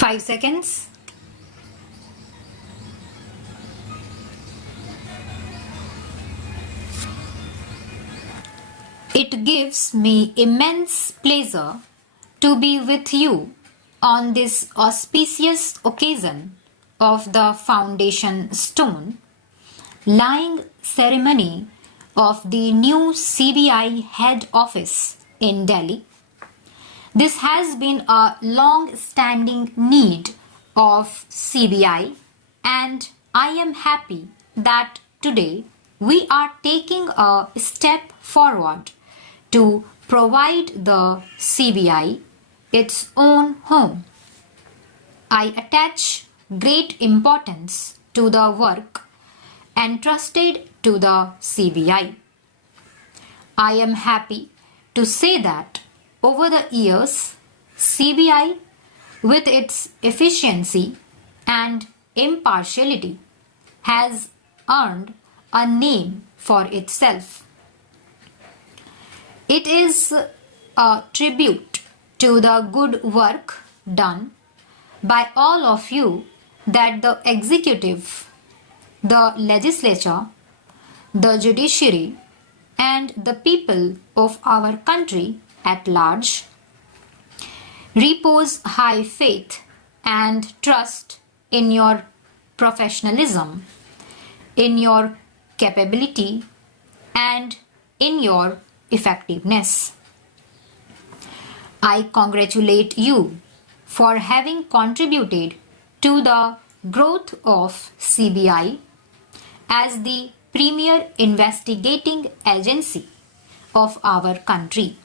5 seconds. It gives me immense pleasure to be with you on this auspicious occasion of the foundation stone, laying ceremony of the new CBI head office in Delhi. This has been a long-standing need of CBI, and I am happy that today we are taking a step forward to provide the CBI its own home. I attach great importance to the work entrusted to the CBI. I am happy to say that over the years, CBI, with its efficiency and impartiality, has earned a name for itself. It is a tribute to the good work done by all of you that the executive, the legislature, the judiciary, and the people of our country at large repose high faith and trust in your professionalism, in your capability, and in your effectiveness. I congratulate you for having contributed to the growth of CBI as the premier investigating agency of our country.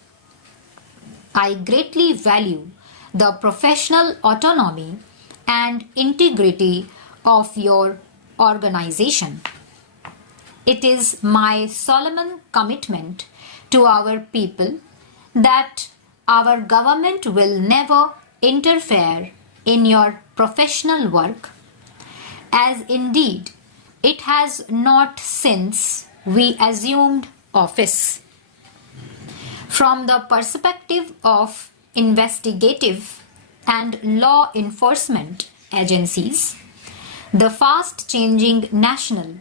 I greatly value the professional autonomy and integrity of your organization. It is my solemn commitment to our people that our government will never interfere in your professional work, as indeed it has not since we assumed office. From the perspective of investigative and law enforcement agencies, the fast-changing national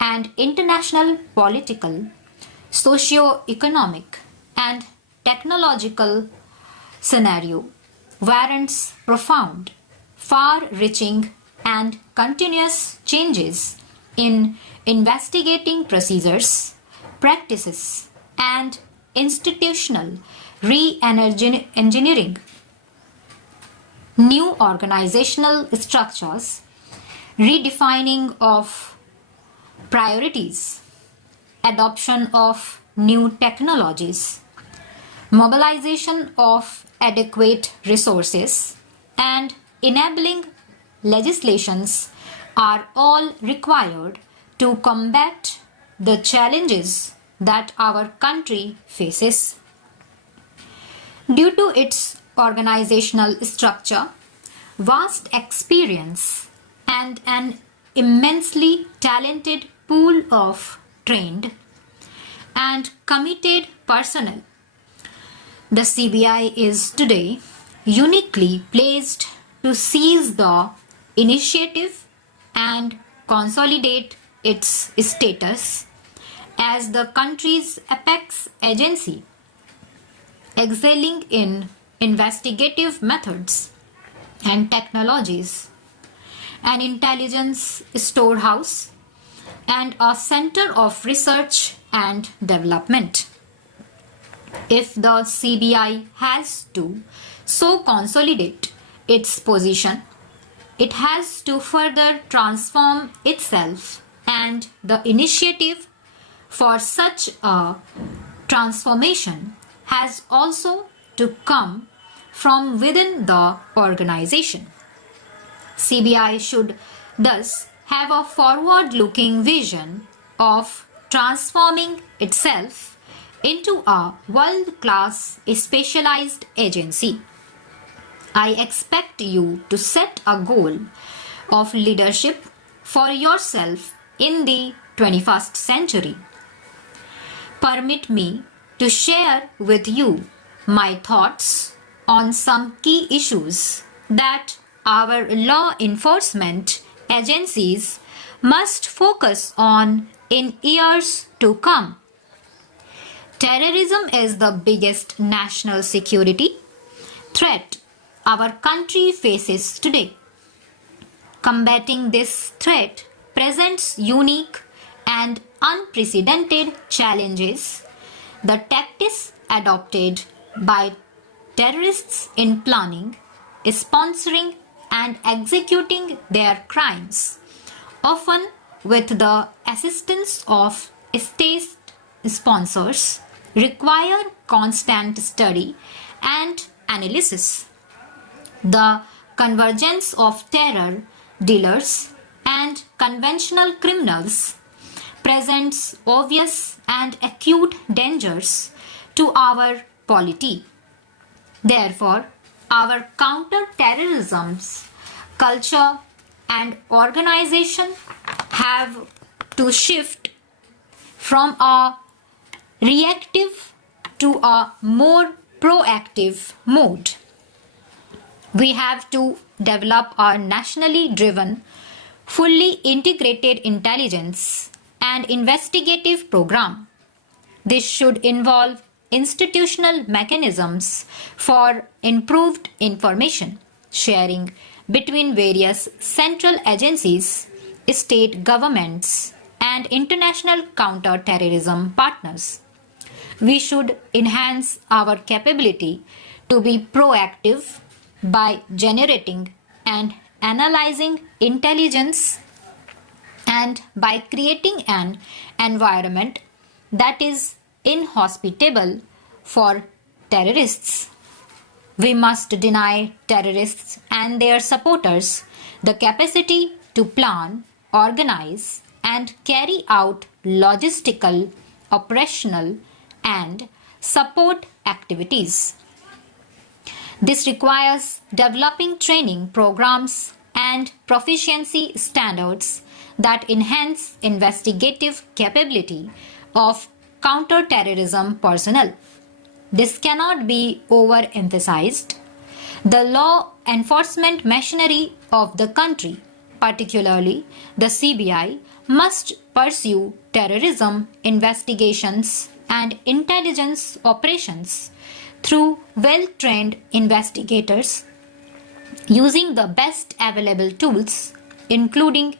and international political, socio-economic and technological scenario warrants profound, far-reaching and continuous changes in investigating procedures, practices and institutional re-engineering, new organizational structures, redefining of priorities, adoption of new technologies, mobilization of adequate resources, and enabling legislations are all required to combat the challenges that our country faces. Due to its organizational structure, vast experience, and an immensely talented pool of trained and committed personnel, the CBI is today uniquely placed to seize the initiative and consolidate its status as the country's apex agency, excelling in investigative methods and technologies, an intelligence storehouse, and a center of research and development. If the CBI has to so consolidate its position, it has to further transform itself, and the initiative for such a transformation has also to come from within the organization. CBI should thus have a forward-looking vision of transforming itself into a world-class specialized agency. I expect you to set a goal of leadership for yourself in the 21st century. Permit me to share with you my thoughts on some key issues that our law enforcement agencies must focus on in years to come. Terrorism is the biggest national security threat our country faces today. Combating this threat presents unique and unprecedented challenges. The tactics adopted by terrorists in planning, sponsoring, and executing their crimes, often with the assistance of state sponsors, require constant study and analysis. The convergence of terror dealers and conventional criminals presents obvious and acute dangers to our polity. Therefore, our counter-terrorism culture and organization have to shift from a reactive to a more proactive mode. We have to develop a nationally driven, fully integrated intelligence and investigative program. This should involve institutional mechanisms for improved information sharing between various central agencies, state governments, and international counter-terrorism partners. We should enhance our capability to be proactive by generating and analyzing intelligence and by creating an environment that is inhospitable for terrorists. We must deny terrorists and their supporters the capacity to plan, organize, and carry out logistical, operational, and support activities. This requires developing training programs and proficiency standards that enhance investigative capability of counter-terrorism personnel. This cannot be overemphasized. The law enforcement machinery of the country, particularly the CBI, must pursue terrorism investigations and intelligence operations through well-trained investigators using the best available tools, including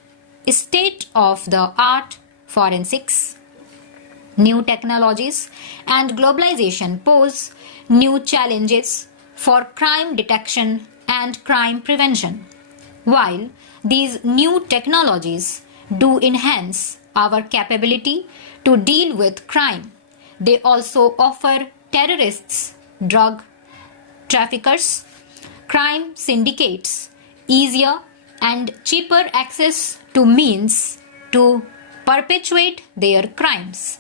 state-of-the-art forensics. New technologies and globalization pose new challenges for crime detection and crime prevention. While these new technologies do enhance our capability to deal with crime, they also offer terrorists, drug traffickers, crime syndicates easier and cheaper access to means to perpetuate their crimes.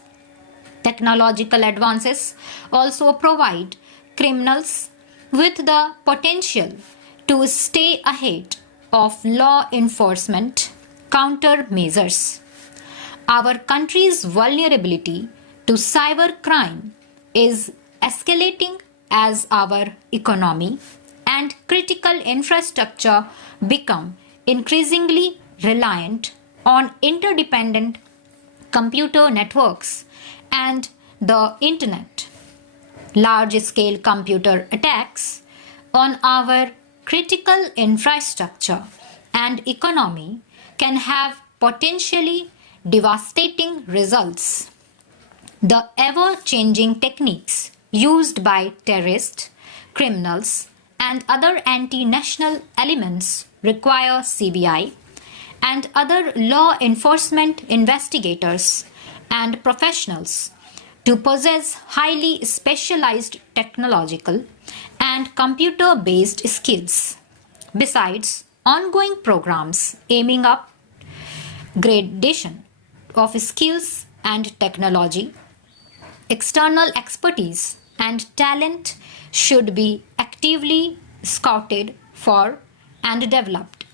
Technological advances also provide criminals with the potential to stay ahead of law enforcement countermeasures. Our country's vulnerability to cybercrime is escalating as our economy and critical infrastructure become increasingly reliant on interdependent computer networks and the internet. Large-scale computer attacks on our critical infrastructure and economy can have potentially devastating results. The ever-changing techniques used by terrorists, criminals, and other anti-national elements require CBI and other law enforcement investigators and professionals to possess highly specialized technological and computer-based skills. Besides, ongoing programs aiming up gradation of skills and technology, external expertise and talent should be actively scouted for and developed.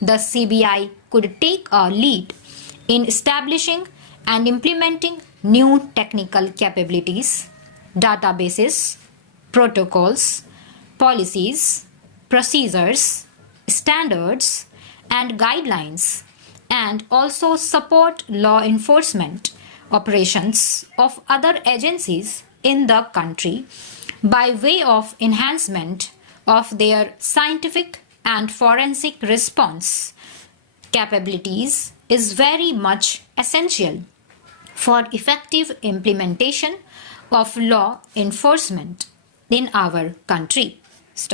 The CBI could take a lead in establishing and implementing new technical capabilities, databases, protocols, policies, procedures, standards and guidelines, and also support law enforcement operations of other agencies in the country by way of enhancement of their scientific and forensic response capabilities is very much essential for effective implementation of law enforcement in our country.